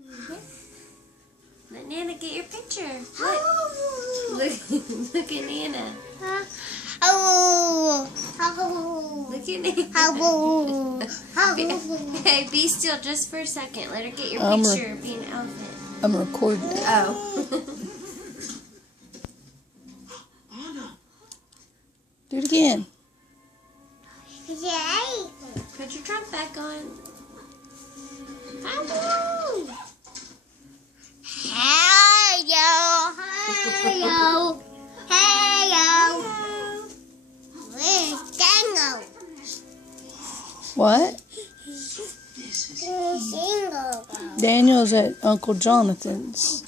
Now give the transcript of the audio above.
Okay. Let Nana get your picture. Look at Nana. Look at Nana. Hey, be still just for a second. Let her get your picture of being an elephant. I'm recording. Oh. Do it again. Put your trunk back on. Hello. Where's Daniel? What? Where's Daniel? Daniel's at Uncle Jonathan's.